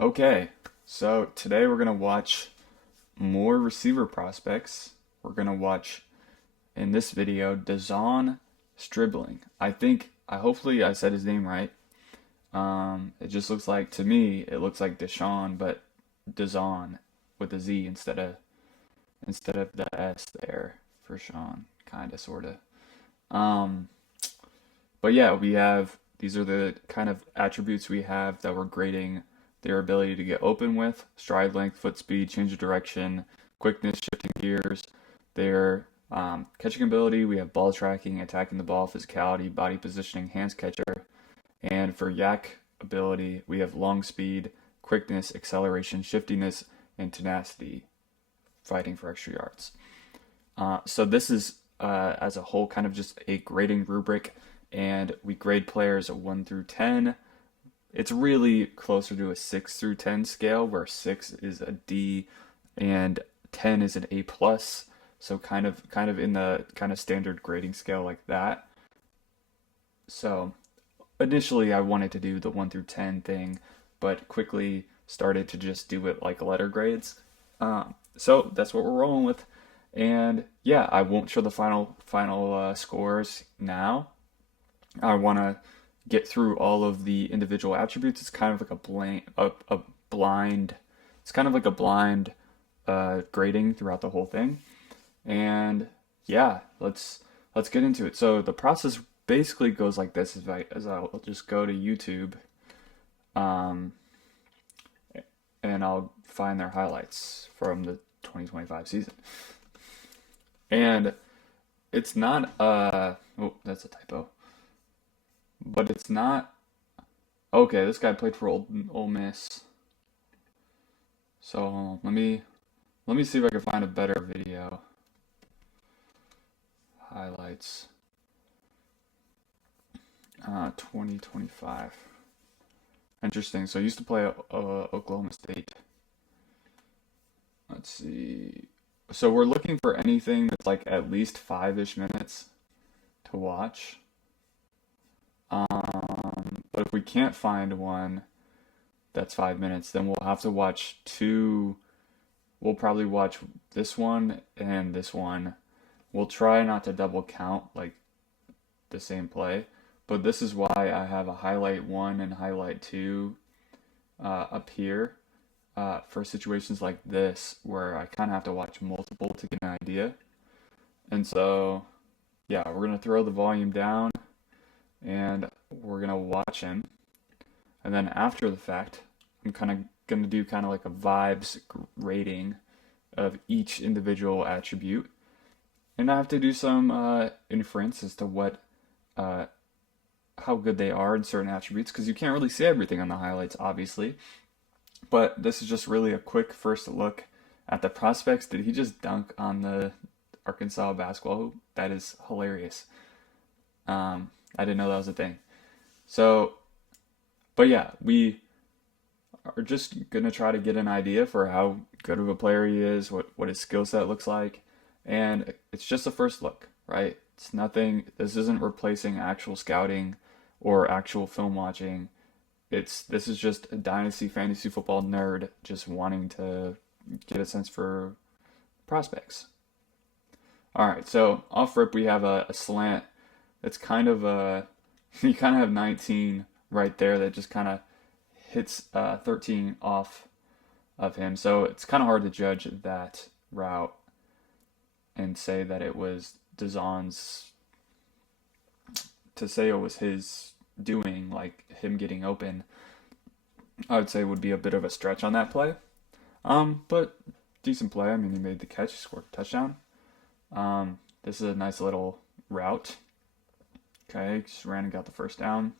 Okay, so today we're gonna watch more receiver prospects. We're gonna watch in this video Dazon Stribling. I hopefully I said his name right. It just looks like to me it looks like Deshaun, but Dazon with a Z instead of the S there for Sean, kinda sorta. Um, but yeah, we have these are the kind of attributes we have that we're grading their ability to get open with: stride length, foot speed, change of direction, quickness, shifting gears, their catching ability. We have ball tracking, attacking the ball, physicality, body positioning, hands catcher, and for yak ability, we have long speed, quickness, acceleration, shiftiness, and tenacity, fighting for extra yards. So this is as a whole kind of just a grading rubric, and we grade players 1 through 10. It's really closer to a 6 through 10 scale, where 6 is a D and 10 is an A plus. So kind of in the kind of standard grading scale like that. So initially I wanted to do the 1 through 10 thing, but quickly started to just do it like letter grades. So that's what we're rolling with. And yeah, I won't show the final scores now. I want to get through all of the individual attributes. It's kind of like a blind. It's kind of like a blind grading throughout the whole thing. And yeah, let's get into it. So the process basically goes like this: as I'll just go to YouTube, um, and I'll find their highlights from the 2025 season. And it's not oh, that's a typo. But it's not okay. This guy played for Ole Miss. So let me see if I can find a better video. Highlights 2025. Interesting. So I used to play Oklahoma State. Let's see. So we're looking for anything that's like at least 5-ish minutes to watch. But if we can't find one that's 5 minutes, then we'll have to watch two. We'll probably watch this one and this one. We'll try not to double count like the same play, but this is why I have a highlight one and highlight two up here for situations like this where I kind of have to watch multiple to get an idea. And so, yeah, we're gonna throw the volume down and we're gonna watch him. And then after the fact, I'm kind of gonna do kind of like a vibes rating of each individual attribute, and I have to do some inference as to what uh, how good they are in certain attributes because you can't really see everything on the highlights, obviously. But this is just really a quick first look at the prospects. Did he just dunk on the Arkansas basketball hoop? That is hilarious. I didn't know that was a thing. So, but yeah, we are just gonna try to get an idea for how good of a player he is, what his skill set looks like, and it's just a first look, right? It's nothing. This isn't replacing actual scouting or actual film watching. This is just a dynasty fantasy football nerd just wanting to get a sense for prospects. All right, so off rip we have a slant that's kind of a you kind of have 19 right there that just kind of hits 13 off of him. So it's kind of hard to judge that route and say that it was Dazon's, to say it was his doing, like him getting open. I would say would be a bit of a stretch on that play. But decent play. I mean, he made the catch, scored a touchdown. This is a nice little route. Okay, just ran and got the first down.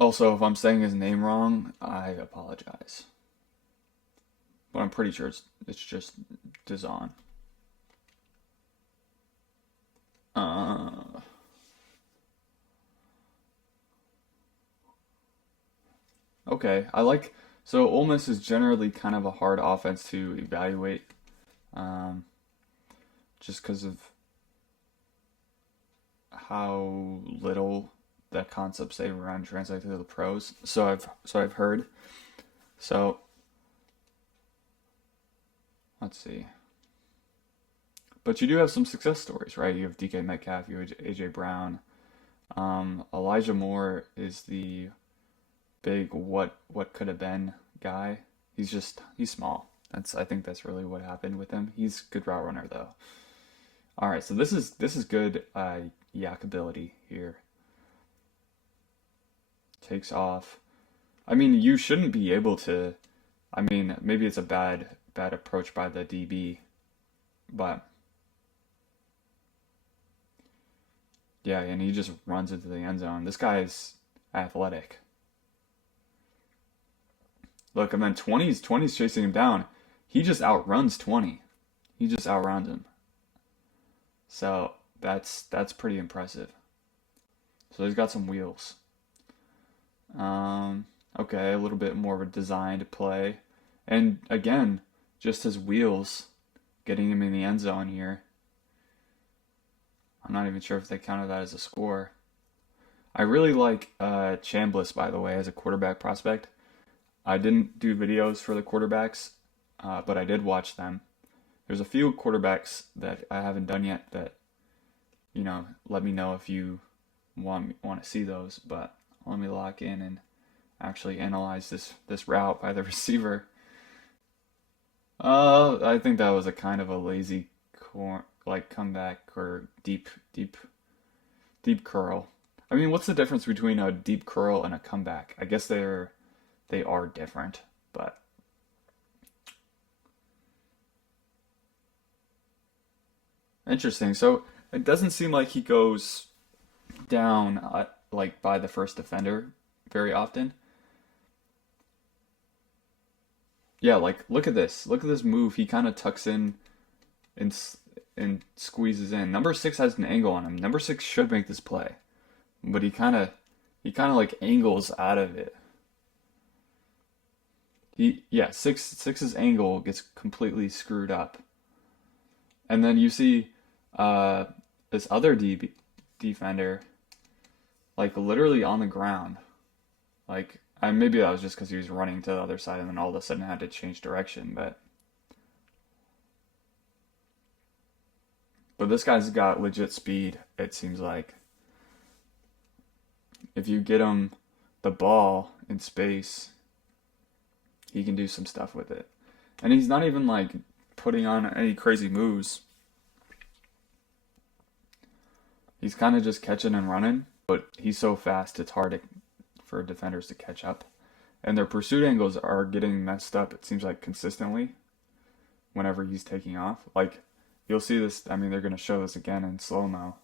Also, if I'm saying his name wrong, I apologize. But I'm pretty sure it's just Dazon. Uh, okay, so Ole Miss is generally kind of a hard offense to evaluate, um, just because of how little the concepts they run translate to the pros. So I've heard. So let's see. But you do have some success stories, right? You have DK Metcalf, you have AJ Brown. Elijah Moore is the big what could have been guy. He's small. I think that's really what happened with him. He's a good route runner though. All right, so this is good yak ability here. Takes off. I mean, you shouldn't be able to. I mean, maybe it's a bad approach by the DB, but yeah, and he just runs into the end zone. This guy's athletic. Look, and then 20's chasing him down. He just outruns 20. He just outruns him. So that's pretty impressive. So he's got some wheels. Okay, a little bit more of a designed play. And again, just his wheels getting him in the end zone here. I'm not even sure if they counted that as a score. I really like Chambliss, by the way, as a quarterback prospect. I didn't do videos for the quarterbacks, but I did watch them. There's a few quarterbacks that I haven't done yet that, let me know if you want to see those. But let me lock in and actually analyze this route by the receiver. I think that was a kind of a lazy comeback or deep curl. I mean, what's the difference between a deep curl and a comeback? I guess they are different, but interesting. So it doesn't seem like he goes down like by the first defender very often. Yeah, like look at this. Look at this move. He kind of tucks in and squeezes in. Number 6 has an angle on him. Number 6 should make this play, but he kind of like angles out of it. Six's angle gets completely screwed up. And then you see this other defender like literally on the ground. Like maybe that was just because he was running to the other side and then all of a sudden had to change direction, but this guy's got legit speed, it seems like. If you get him the ball in space, he can do some stuff with it. And he's not even like putting on any crazy moves. He's kind of just catching and running, but he's so fast it's hard for defenders to catch up. And their pursuit angles are getting messed up, it seems like, consistently whenever he's taking off. Like, you'll see this, I mean, they're going to show this again in slow-mo.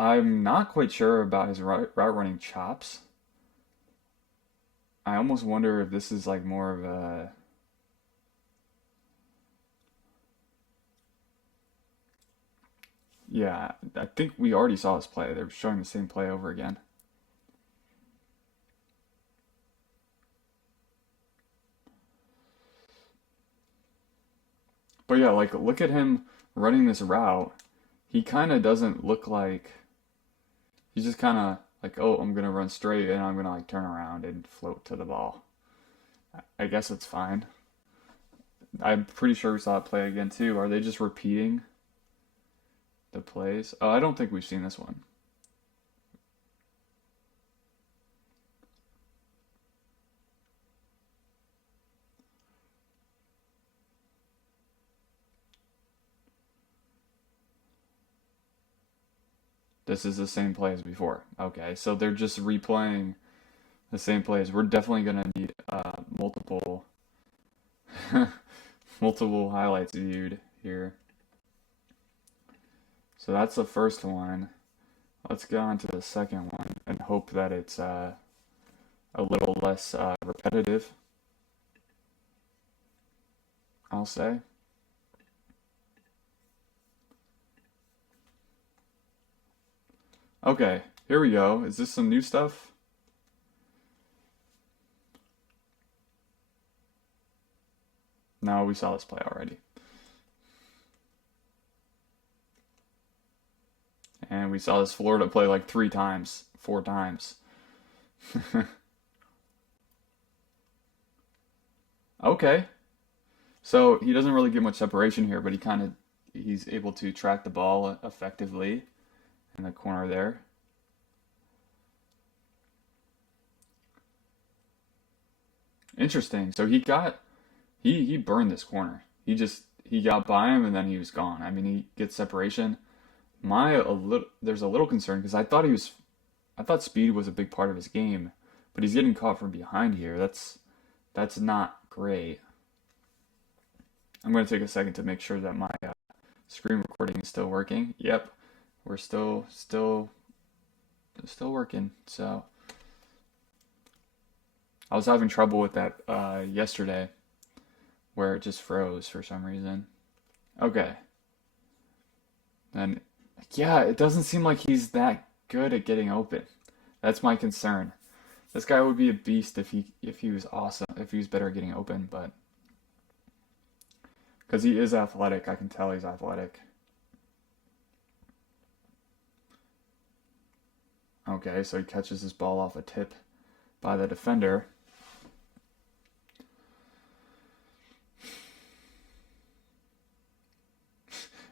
I'm not quite sure about his route running chops. I almost wonder if this is like more of a... Yeah, I think we already saw this play. They're showing the same play over again. But yeah, like look at him running this route. He kind of doesn't look like... He's just kind of like, oh, I'm going to run straight and I'm going to like turn around and float to the ball. I guess it's fine. I'm pretty sure we saw it play again too. Are they just repeating the plays? Oh, I don't think we've seen this one. This is the same play as before. Okay, so they're just replaying the same plays. We're definitely gonna need multiple multiple highlights viewed here. So that's the first one. Let's go on to the second one and hope that it's a little less repetitive, I'll say. Okay, here we go. Is this some new stuff? No, we saw this play already. And And we saw this Florida play like 3 times, 4 times. Okay. So he doesn't really get much separation here, but he's able to track the ball effectively in the corner there. Interesting. So he burned this corner. He got by him and then he was gone. I mean, he gets separation. There's a little concern because I thought speed was a big part of his game, but he's getting caught from behind here. That's not great. I'm going to take a second to make sure that my screen recording is still working. Yep, we're still working. So I was having trouble with that yesterday, where it just froze for some reason. Okay, and yeah, it doesn't seem like he's that good at getting open. That's my concern. This guy would be a beast if he was awesome, if he was better at getting open, but because he is athletic, I can tell he's athletic. Okay, so he catches this ball off a tip by the defender.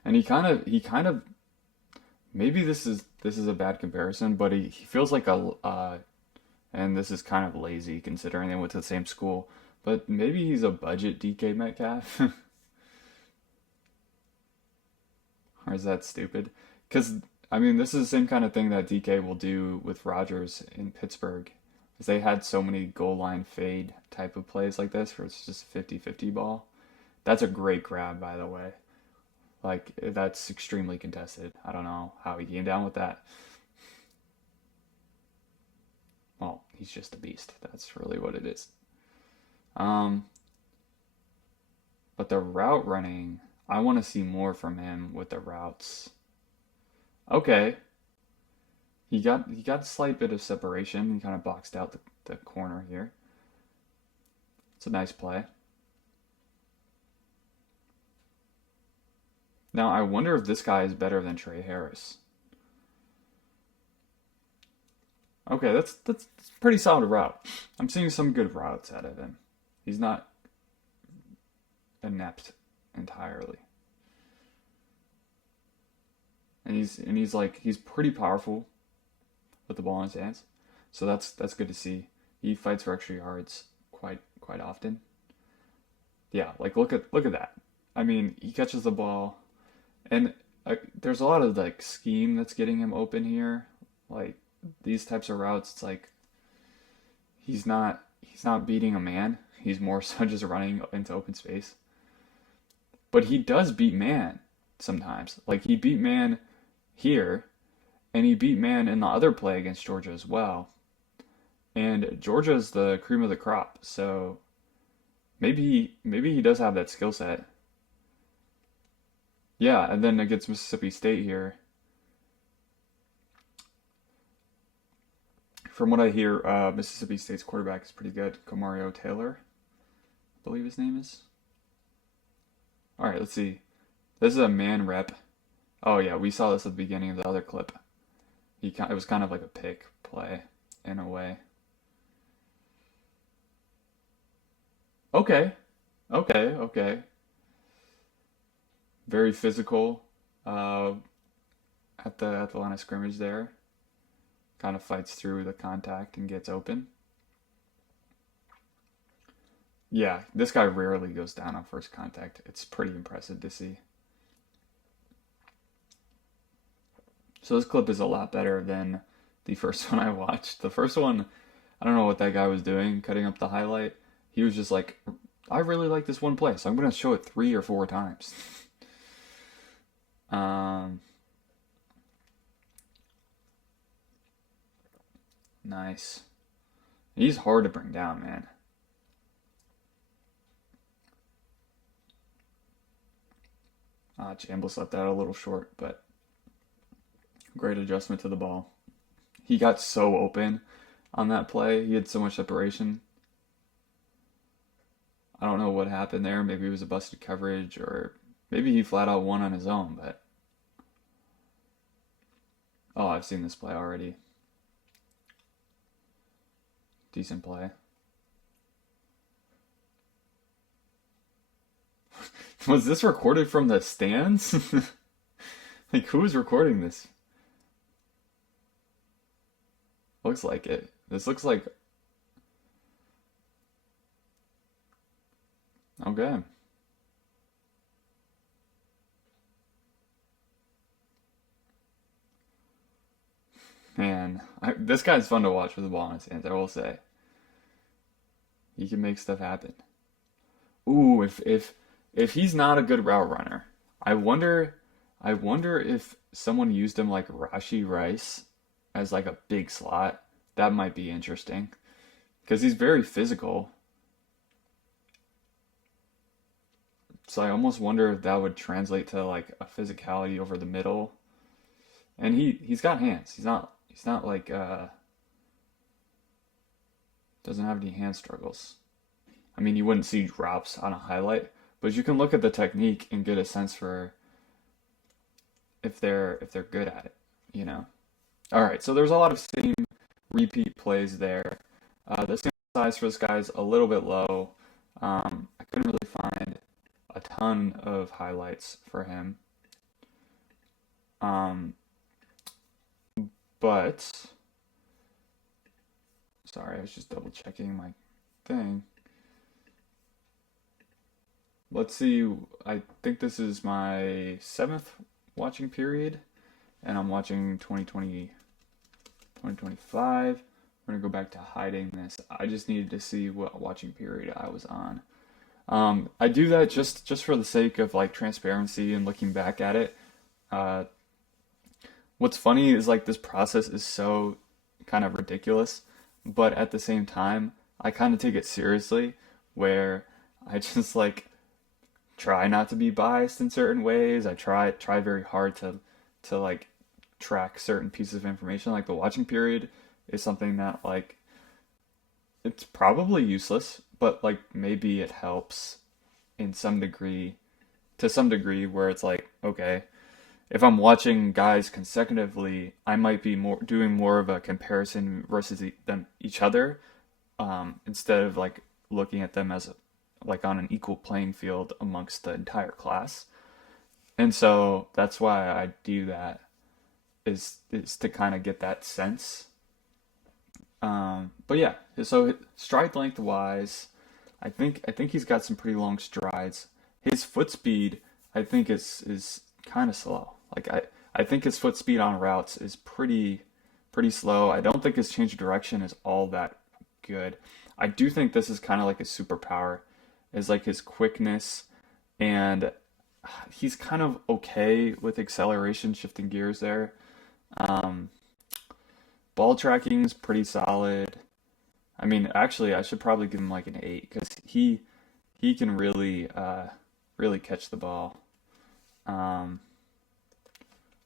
And he kind of maybe this is a bad comparison, but he feels like and this is kind of lazy considering they went to the same school, but maybe he's a budget DK Metcalf. Or is that stupid? Because I mean, this is the same kind of thing that DK will do with Rodgers in Pittsburgh. Because they had so many goal line fade type of plays like this, where it's just a 50-50 ball. That's a great grab, by the way. Like, that's extremely contested. I don't know how he came down with that. Well, he's just a beast. That's really what it is. Um, but the route running, I want to see more from him with the routes. Okay, he got a slight bit of separation. He kind of boxed out the corner here. It's a nice play. Now I wonder if this guy is better than Trey Harris. Okay, that's a pretty solid route. I'm seeing some good routes out of him. He's not inept entirely. And he's pretty powerful with the ball in his hands. So that's good to see. He fights for extra yards quite often. Yeah, like look at that. I mean, he catches the ball, and there's a lot of like scheme that's getting him open here. Like these types of routes, it's like he's not beating a man. He's more so just running into open space. But he does beat man sometimes. Like he beat man here, and he beat man in the other play against Georgia as well. And Georgia's the cream of the crop, so maybe he does have that skill set. Yeah, and then against Mississippi State here, from what I hear, Mississippi State's quarterback is pretty good. Kamario Taylor, I believe his name is. All right, let's see. This is a man rep. Oh yeah, we saw this at the beginning of the other clip. It was kind of like a pick play in a way. Okay, okay. Very physical uh, at the line of scrimmage there. Kind of fights through the contact and gets open. Yeah, this guy rarely goes down on first contact. It's pretty impressive to see. So this clip is a lot better than the first one I watched. The first one, I don't know what that guy was doing, cutting up the highlight. He was just like, I really like this one play, so I'm going to show it 3 or 4 times. Um, nice. He's hard to bring down, man. Chambliss left that a little short, but great adjustment to the ball. He got so open on that play. He had so much separation. I don't know what happened there. Maybe it was a busted coverage, or maybe he flat out won on his own. But Oh, I've seen this play already. Decent play. Was this recorded from the stands? Like, who is recording this? Looks like it. This looks like. Okay. Man, this guy's fun to watch with the ball in his hands, I will say. He can make stuff happen. Ooh, if he's not a good route runner, I wonder I wonder if someone used him like Rashi Rice as like a big slot. That might be interesting because he's very physical. So I almost wonder if that would translate to like a physicality over the middle. And he's got hands. He's not like doesn't have any hand struggles. I mean, you wouldn't see drops on a highlight, but you can look at the technique and get a sense for if they're good at it, you know. All right, so there's a lot of same repeat plays there. The sample size for this guy's a little bit low. I couldn't really find a ton of highlights for him. Um, but sorry, I was just double checking my thing. Let's see. I think this is my seventh watching period, and I'm watching 2020, 2025. We're gonna go back to hiding this. I just needed to see what watching period I was on. I do that just for the sake of like transparency and looking back at it. Uh, what's funny is like this process is so kind of ridiculous, but at the same time, I kind of take it seriously, where I just like try not to be biased in certain ways. I try very hard to like track certain pieces of information. Like the watching period is something that like it's probably useless, but like maybe it helps in some degree to some degree where it's like, okay, if I'm watching guys consecutively, I might be more doing more of a comparison versus them each other, instead of like looking at them as like on an equal playing field amongst the entire class. And so that's why I do that is to kind of get that sense. But yeah, so stride length wise, I think he's got some pretty long strides. His foot speed, I think is kind of slow. Like I think his foot speed on routes is pretty slow. I don't think his change of direction is all that good. I do think this is kind of like his superpower, is like his quickness, and he's kind of okay with acceleration, shifting gears there. Um, Ball tracking is pretty solid. I mean, actually, I should probably give him like an 8 because he can really catch the ball. Um,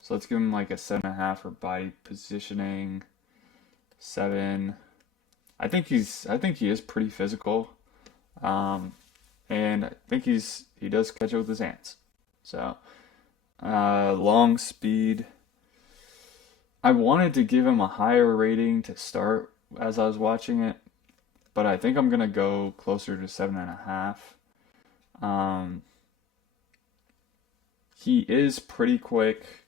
so let's give him like a 7.5 for body positioning. 7. I think he is pretty physical. Um, and I think he does catch it with his hands. So long speed. I wanted to give him a higher rating to start as I was watching it, but I think I'm gonna go closer to 7.5. Um, he is pretty quick.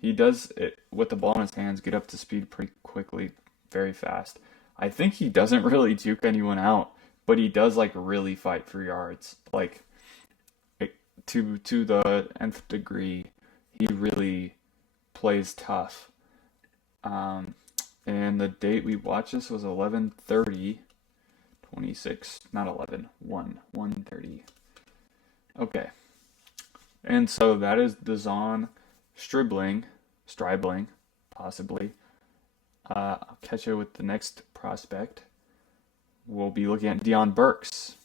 He does it with the ball in his hands, get up to speed pretty quickly, very fast. I think he doesn't really juke anyone out, but he does like really fight for yards, like it, to the nth degree. He really plays tough. Um, and the date we watched this was 11/30, 26, not 11, 1:30. Okay. And so that is the Zon Stribling, possibly. I'll catch you with the next prospect. We'll be looking at Dion Burks.